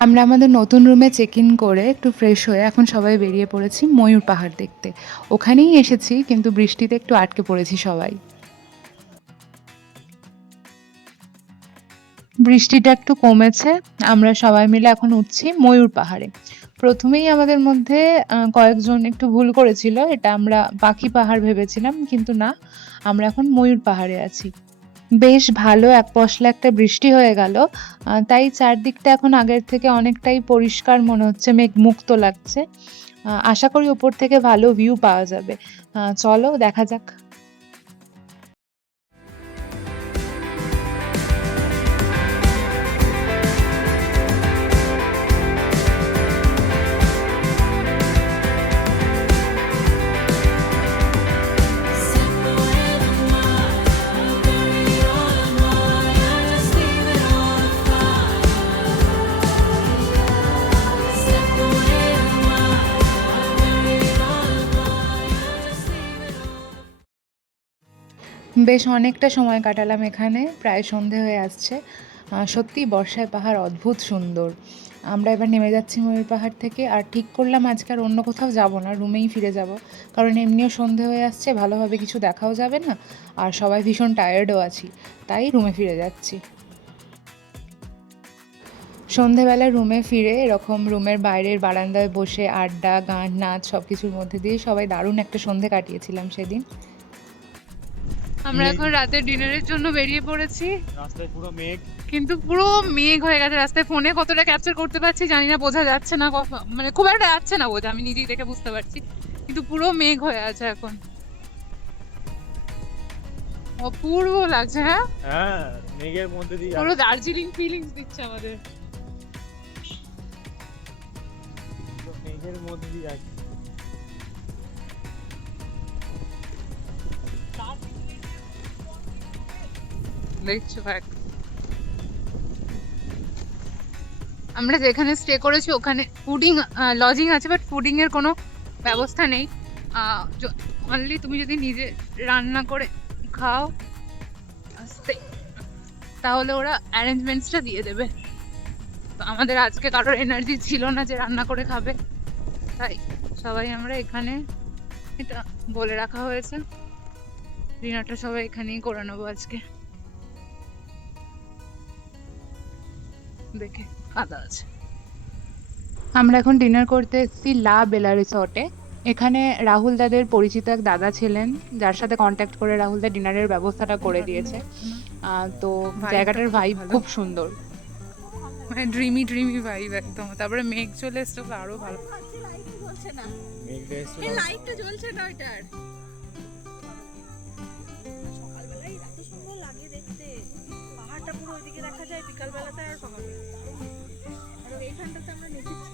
আমরা আমাদের নতুন রুমে চেক ইন করে একটু ফ্রেশ হয়ে এখন সবাই বেরিয়ে পড়েছি ময়ূর পাহাড় দেখতে। ওখানেই এসেছি, কিন্তু বৃষ্টিতে একটু আটকে পড়েছি সবাই। বৃষ্টিটা একটু কমেছে, আমরা সবাই মিলে এখন উঠছি ময়ূর পাহাড়ে। প্রথমেই আমাদের মধ্যে কয়েকজন একটু ভুল করেছিল, এটা আমরা পাখি পাহাড় ভেবেছিলাম, কিন্তু না, আমরা এখন ময়ূর পাহাড়ে আছি। বেশ ভালো এক পশলা একটা বৃষ্টি হয়ে গেল, তাই চারদিকটা এখন আগের থেকে অনেকটাই পরিষ্কার মনে হচ্ছে, মেঘমুক্ত লাগছে। আশা করি ওপর থেকে ভালো ভিউ পাওয়া যাবে। চলো দেখা যাক। বেশ অনেকটা সময় কাটালাম এখানে, প্রায় সন্ধে হয়ে আসছে। সত্যিই বর্ষায় পাহাড় অদ্ভুত সুন্দর। আমরা এবার নেমে যাচ্ছি ময়ূর পাহাড় থেকে, আর ঠিক করলাম আজকে আর অন্য কোথাও যাব না, রুমেই ফিরে যাব। কারণ এমনিও সন্ধে হয়ে আসছে, ভালোভাবে কিছু দেখাও যাবে না, আর সবাই ভীষণ টায়ার্ডও আছি, তাই রুমে ফিরে যাচ্ছি। সন্ধেবেলা রুমে ফিরে এরকম রুমের বাইরের বারান্দায় বসে আড্ডা, গান, নাচ সব কিছুর মধ্যে দিয়ে সবাই দারুণ একটা সন্ধে কাটিয়েছিলাম সেদিন। আমরা এখন রাতের ডিনারের জন্য বেরিয়ে পড়েছি। রাস্তায় পুরো মেঘ, কিন্তু পুরো মেঘ হয়ে গেছে রাস্তায়। ফোনে কতটা ক্যাপচার করতে পারছি জানি না, বোঝা যাচ্ছে না, মানে খুব একটা যাচ্ছে না বোঝা, আমি নিজেই দেখে বুঝতে পারছি। কিন্তু পুরো মেঘ হয়ে আছে এখন, অপূর্ব লাগছে। হ্যাঁ, হ্যাঁ মেঘের মধ্যে দিয়ে পুরো দার্জিলিং ফিলিংস দিচ্ছে আমাদের। মেঘের মধ্যে দিয়ে যাচ্ছি। দেখছো আমরা যেখানে স্টে করেছি ওখানে ফুডিং, লজিং আছে, বাট ফুডিং এর কোনো ব্যবস্থা নেই। অনলি তুমি যদি নিজে রান্না করে খাও তাহলে ওরা অ্যারেঞ্জমেন্টসটা দিয়ে দেবে। তো আমাদের আজকে কারোর এনার্জি ছিল না যে রান্না করে খাবে, তাই সবাই আমরা এখানে, এটা বলে রাখা হয়েছে, ডিনারটা সবাই এখানেই করে নেবো আজকে। দেখে আদা আছে। আমরা এখন ডিনার করতে এসেছি লা বেলা রিসর্টে। এখানে রাহুল দাদের পরিচিত এক দাদা ছিলেন, যার সাথে কন্ট্যাক্ট করে রাহুল দা ডিনারের ব্যবস্থাটা করে দিয়েছে। তো জায়গাটার ভাইব খুব সুন্দর, মানে ড্রিমি ড্রিমি ভাইব একদম। তারপরে মেঘ চলে এসছে, তো আরো ভালো। মেঘটা এসছে এই লাইটটা জ্বলছে না ওইটার। সকালবেলায় এত সুন্দর লাগে দেখতে, পাহাড়টা পুরো ওইদিকে দেখা যায় বিকালবেলাতে আর সকালবেলা। আর এইখানটাতে আমরা নেচেছি,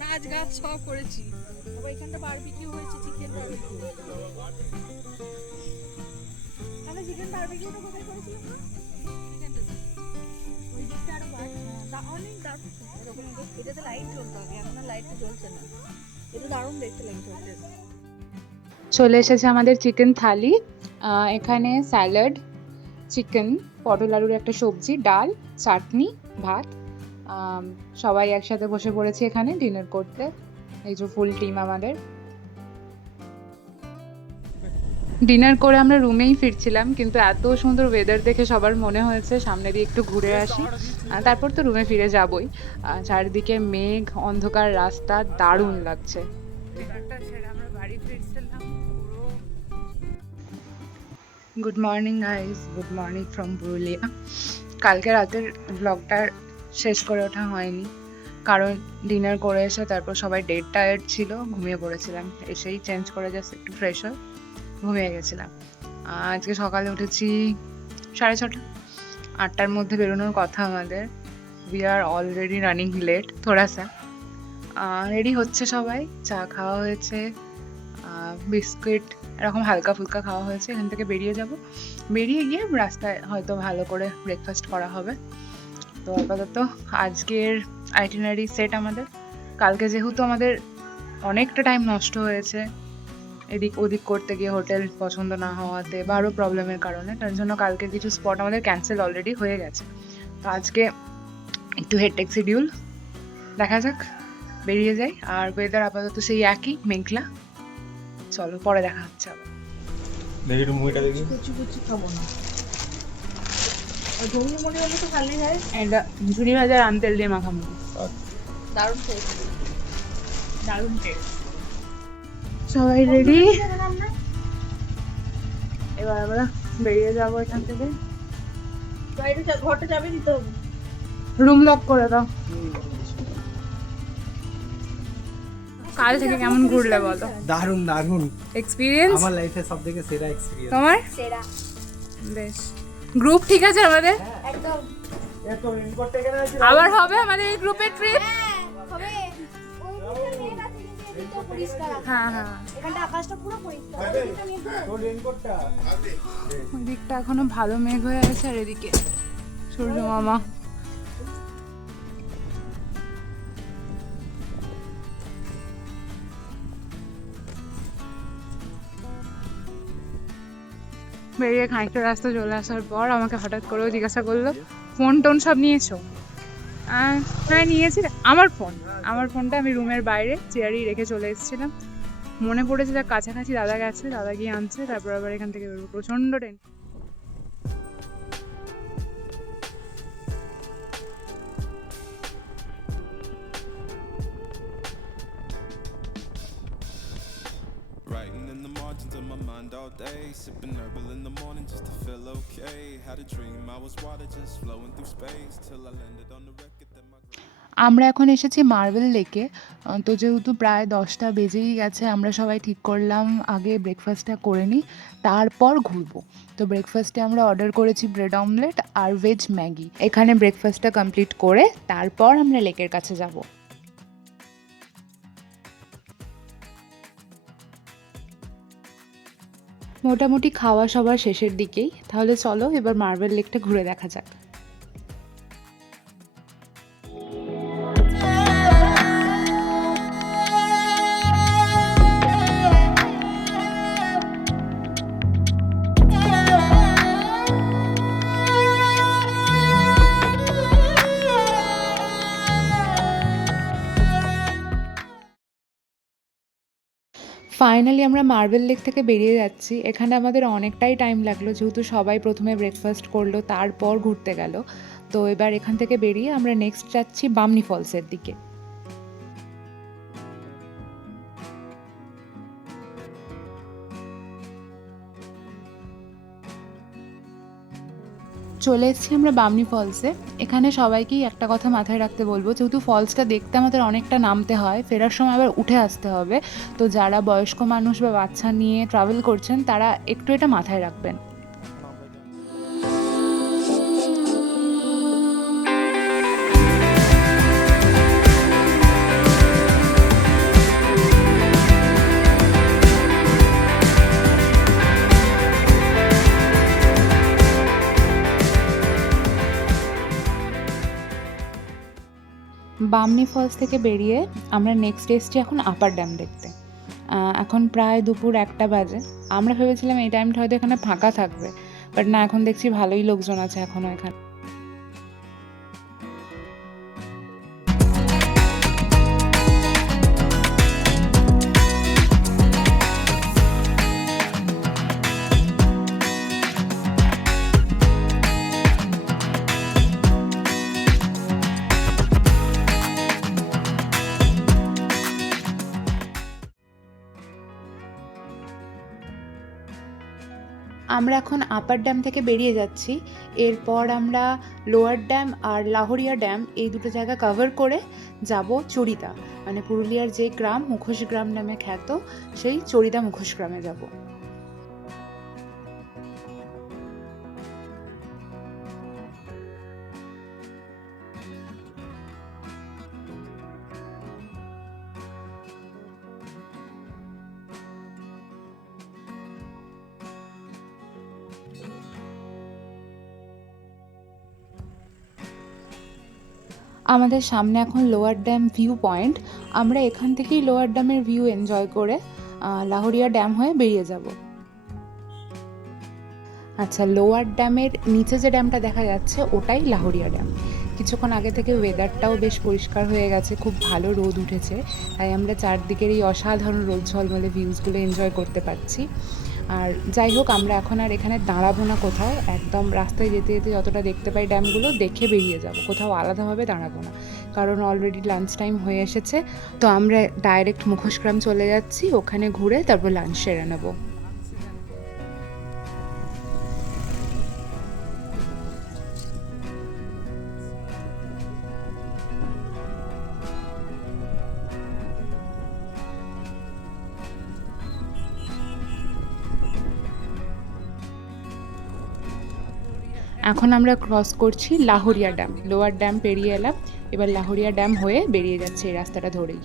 নাচ গাছ সব করেছি। আবার এখানটা বারবিকিউ হয়েছে, চিকেন বারবিকিউ। তাহলে চিকেন বারবিকিউটা কোথায় করেছিলাম না? এখানটাতে ওই দিকটা আরো অনেক দারুণ। এটাতে লাইট জ্বলতো আগে, এখন আর লাইটটা জ্বলছে না। এটা দারুণ দেখতে লাগছে। চলে এসেছে আমাদের চিকেন থালি। এখানে স্যালাড, চিকেন, পটল আলুর একটা সবজি, ডাল, চাটনি, ভাত। সবাই একসাথে বসে পড়েছি এখানে ডিনার করতে, এই যে ফুল টিম আমাদের। ডিনার করে আমরা রুমেই ফিরছিলাম, কিন্তু এত সুন্দর ওয়েদার দেখে সবার মনে হয়েছে সামনে দিয়ে একটু ঘুরে আসি, তারপর তো রুমে ফিরে যাবই। চারিদিকে মেঘ, অন্ধকার রাস্তা, দারুণ লাগছে। Good morning guys, good morning from Purulia. কালকে রাতের ব্লগটা শেষ করে ওঠা হয়নি, কারণ ডিনার করে এসে তারপর সবাই ডেড টায়ার্ড ছিল, ঘুমিয়ে পড়েছিলাম। এসেই চেঞ্জ করে জাস্ট একটু ফ্রেশ হয়ে ঘুমিয়ে গেছিলাম। আজকে সকালে উঠেছি 6:30, 8টার মধ্যে বেরোনোর কথা আমাদের। We are already running late থোড়াসা। রেডি হচ্ছে সবাই, চা খাওয়া হয়েছে, বিস্কিট এরকম হালকা ফুলকা খাওয়া হয়েছে। এখান থেকে বেরিয়ে যাব, বেরিয়ে গিয়ে রাস্তায় হয়তো ভালো করে ব্রেকফাস্ট করা হবে। তো আপাতত আজকের আইটিনারি সেট আমাদের। কালকে যেহেতু আমাদের অনেকটা টাইম নষ্ট হয়েছে এদিক ওদিক করতে গিয়ে, হোটেল পছন্দ না হওয়াতে বা আরও প্রবলেমের কারণে, তার জন্য কালকে কিছু স্পট আমাদের ক্যান্সেল অলরেডি হয়ে গেছে। তো আজকে একটু হেডটেক শিডিউল, দেখা যাক, বেরিয়ে যাই। আর ওয়েদার আপাতত সেই একই মেঘলা। চলো পরে দেখা হচ্ছে আবার। দেখি একটু মুভিটা দেখি। কুচি কুচি খাবো না, ধন্য মনে হলে তো ভালোই হয়। এটা ঝুড়ি ভাজার আনতেল দিয়ে মাখামাখি, দারুণ টেস্ট, দারুণ টেস্ট। সবাই রেডি, এবার আমরা বেরিয়ে যাবো এখান থেকে। বাইরে ঘরটা চাবি দিতে হবে। রুম লক করে দাও। কাল থেকে কেমন ঘুরলে বলো? দারুণ দারুণ এক্সপিরিয়েন্স আমার লাইফে সবথেকে সেরা এক্সপিরিয়েন্স। তোমার? সেরা বেশ, গ্রুপ ঠিক আছে আমাদের? একদম। এত রেনকোট টেকে না আছে। আবার হবে আমাদের এই গ্রুপের ট্রিপ। হবে ওই মেঘ আছে কিন্তু পরিষ্কার, হ্যাঁ হ্যাঁ, এখানটা আকাশটা পুরো পরিষ্কার। তোর রেনকোটটা ওই দিকটা এখনো ভালো মেঘ হয়ে আছে, আর এদিকে সূর্য মামা। বেরিয়ে খানিকটা রাস্তা চলে আসার পর আমাকে হঠাৎ করেও জিজ্ঞাসা করলো, ফোন টোন সব নিয়েছো? হ্যাঁ নিয়েছি। আমার ফোনটা আমি রুমের বাইরে চেয়ারেই রেখে চলে এসেছিলাম। মনে পড়েছে যা কাছাকাছি দাদা গেছে, দাদা গিয়ে আনছে, তারপর আবার এখান থেকে বেরোবো। প্রচণ্ড tension. Writing in the margins of my mind all day, sipping herbal in the morning just to feel okay. Had a dream I was water just flowing through space till I landed on the record that my আমরা এখন এসেছি marble লেকে। তো যেহেতু প্রায় 10টা বেজেই গেছে, আমরা সবাই ঠিক করলাম আগে ব্রেকফাস্টটা করে নিই, তারপর ঘুরবো। তো ব্রেকফাস্টে আমরা অর্ডার করেছি ব্রেড অমলেট আর ভেজ ম্যাগি। এখানে ব্রেকফাস্টটা কমপ্লিট করে তারপর আমরা লেকের কাছে যাব। মোটামুটি খাওয়া সবার শেষের দিকেই। তাহলে চলো এবার মার্বেল লেকটা ঘুরে দেখা যাক। ফাইনালি আমরা মার্বেল লেক থেকে বেরিয়ে যাচ্ছি। এখানে আমাদের অনেকটাই টাইম লাগলো, যেহেতু সবাই প্রথমে ব্রেকফাস্ট করলো তারপর ঘুরতে গেল। তো এবার এখান থেকে বেরিয়ে আমরা নেক্সট যাচ্ছি বামনি ফলসের দিকে। চলে এসেছি আমরা বামনি ফলসে। এখানে সবাইকেই একটা কথা মাথায় রাখতে বলবো, যেহেতু ফলসটা দেখতে আমাদের অনেকটা নামতে হয়, ফেরার সময় আবার উঠে আসতে হবে। তো যারা বয়স্ক মানুষ বা বাচ্চা নিয়ে ট্রাভেল করছেন তারা একটু এটা মাথায় রাখবেন। বামনি ফলস থেকে বেরিয়ে আমরা নেক্সট এসছি এখন আপার ড্যাম দেখতে। এখন প্রায় দুপুর 1টা বাজে। আমরা ভেবেছিলাম এই টাইমটা হয়তো এখানে ফাঁকা থাকবে, বাট না, এখন দেখছি ভালোই লোকজন আছে এখনও এখানে। আমরা এখন আপার ড্যাম থেকে বেরিয়ে যাচ্ছি। এরপর আমরা লোয়ার ড্যাম আর লাহোরিয়া ড্যাম এই দুটো জায়গা কভার করে যাব চরিদা, মানে পুরুলিয়ার যে গ্রাম মুখোশ গ্রাম নামে খ্যাত, সেই চরিদা মুখোশ গ্রামে যাব। আমাদের সামনে এখন লোয়ার ড্যাম ভিউ পয়েন্ট। আমরা এখান থেকেই লোয়ার ড্যামের ভিউ এনজয় করে লাহোরিয়া ড্যাম হয়ে বেরিয়ে যাব। আচ্ছা, লোয়ার ড্যামের নিচে যে ড্যামটা দেখা যাচ্ছে ওটাই লাহোরিয়া ড্যাম। কিছুক্ষণ আগে থেকে ওয়েদারটাও বেশ পরিষ্কার হয়ে গেছে, খুব ভালো রোদ উঠেছে, তাই আমরা চারদিকের এই অসাধারণ রোদ ঝলমলে ভিউজগুলো এনজয় করতে পারছি। আর যাই হোক, আমরা এখন আর এখানে দাঁড়াবো না কোথাও, একদম রাস্তায় যেতে যেতে যতটা দেখতে পাই ড্যামগুলো দেখে বেরিয়ে যাব, কোথাও আলাদাভাবে দাঁড়াবো না, কারণ অলরেডি লাঞ্চ টাইম হয়ে এসেছে। তো আমরা ডাইরেক্ট মুখোশগ্রাম চলে যাচ্ছি, ওখানে ঘুরে তারপর লাঞ্চ সেরে নেবো। এখন আমরা ক্রস করছি লাহোরিয়া ড্যাম, লোয়ার ড্যাম পেরিয়ে এলাম, এবার লাহোরিয়া ড্যাম হয়ে বেরিয়ে যাচ্ছে এই রাস্তাটা ধরেই।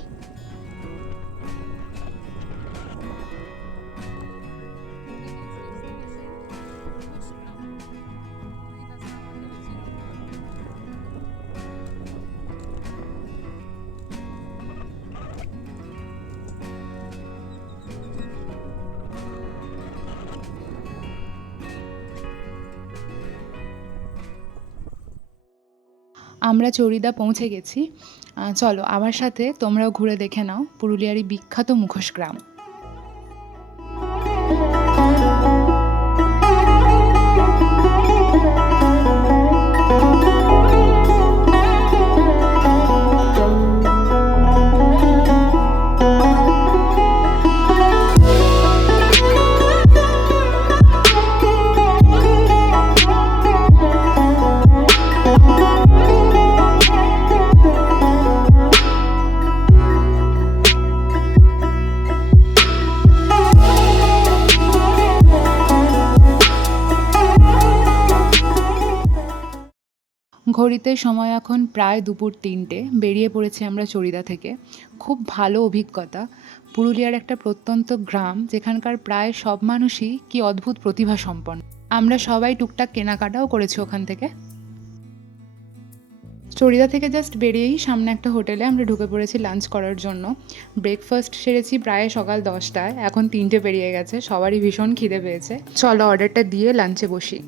আমরা চড়িদা পৌঁছে গেছি। চলো আমার সাথে তোমরাও ঘুরে দেখে নাও পুরুলিয়ার এই বিখ্যাত মুখোশ গ্রাম। ঘড়িতে সময় এখন প্রায় দুপুর 3টে, বেরিয়ে পড়েছি আমরা চড়িদা থেকে। খুব ভালো অভিজ্ঞতা। পুরুলিয়ার একটা প্রত্যন্ত গ্রাম, যেখানকার প্রায় সব মানুষই কি অদ্ভুত প্রতিভা সম্পন্ন। আমরা সবাই টুকটাক কেনাকাটাও করেছি ওখান থেকে। চড়িদা থেকে জাস্ট বেরিয়েই সামনে একটা হোটেলে আমরা ঢুকে পড়েছি লাঞ্চ করার জন্য। ব্রেকফাস্ট সেরেছি প্রায় সকাল 10টায়, এখন 3টে পেরিয়ে গেছে, সবারই ভীষণ খিদে পেয়েছে। চলো অর্ডারটা দিয়ে লাঞ্চে বসি।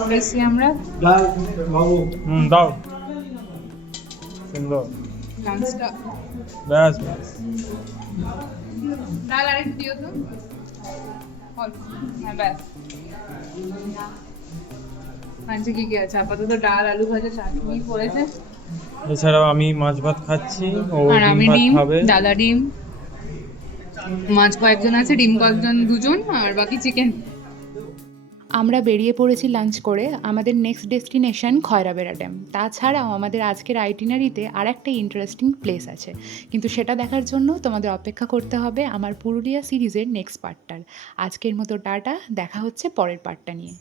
বলেছি আমরা বাবু দাও সুন্দর লাঞ্চটা ব্যাস ব্যাস ডাল আরেকটু দিও তো, অল্প। হ্যাঁ ব্যাস। লাঞ্চে কি কি আছে? আপাতত ডাল, আলু ভাজা, চাটনি পড়েছে, এছাড়াও আমি মাছ ভাত খাচ্ছি, ও আর আমি ডিম ভাত ডিম, খাবে। দাদা ডিম, মাছ কয়েকজন আছে, ডিম কয়েকজন, দুজন, আর বাকি চিকেন। আমরা বেরিয়ে পড়েছি লাঞ্চ করে। আমাদের নেক্সট ডেস্টিনেশন খয়রাবেড়া ড্যাম। তাছাড়াও আমাদের আজকের আইটিনারিতে আর একটা ইন্টারেস্টিং প্লেস আছে, কিন্তু সেটা দেখার জন্য তোমাদের অপেক্ষা করতে হবে আমার পুরুলিয়া সিরিজের নেক্সট পার্টটার। আজকের মতো টাটা, দেখা হচ্ছে পরের পার্টটা নিয়ে।